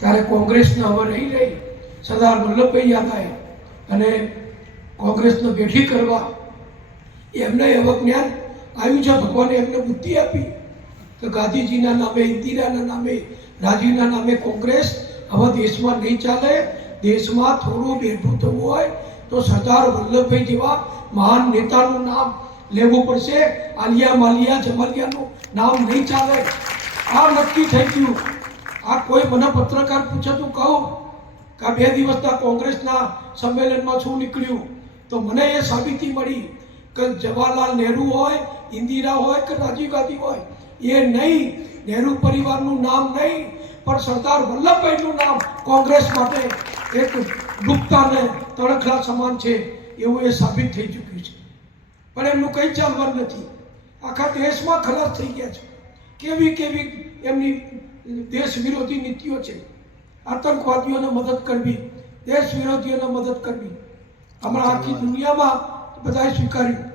ત્યારે કોંગ્રેસને હવે નહીં રહી, સરદાર વલ્લભભાઈ યાદ આવે અને કોંગ્રેસને બેઠી કરવા એમને હવે જ્ઞાન આવ્યું છે. ભગવાને એમને બુદ્ધિ આપી કે ગાંધીજીના નામે, ઇન્દિરાના નામે, રાજીવના નામે કોંગ્રેસ હવે દેશમાં નહીં ચાલે. દેશમાં થોડું બેઠું થવું હોય તો સરદાર વલ્લભભાઈ જેવા મહાન નેતાનું નામ લેવું પડશે. આલિયા માલિયા જમાલિયાનું નામ નહીં ચાલે. આ નક્કી થઈ ગયું. આ કોઈ મને પત્રકાર પૂછે તો કહું કે આ 2 દિવસના કોંગ્રેસના સંમેલનમાં શું નીકળ્યું, તો મને એ સાબિતી મળી કે જવાહરલાલ નહેરુ હોય, ઇન્દિરા હોય કે રાજીવ ગાંધી હોય, એ નહીં, નહેરુ પરિવારનું નામ નહીં, પણ સરદાર વલ્લભભાઈનું નામ કોંગ્રેસ માટે એક ડૂબતાને તણખલા સમાન છે એવું એ સાબિત થઈ ચૂક્યું છે. પણ એમનું કંઈ ચાલવાનું નથી. આખા દેશમાં ખલાસ થઈ ગયા છે. કેવી કેવી એમની દેશ વિરોધી નીતિઓ છે. આતંકવાદીઓને મદદ કરવી, દેશ વિરોધીઓને મદદ કરવી, હમણાં આખી દુનિયામાં બધાએ સ્વીકાર્યું.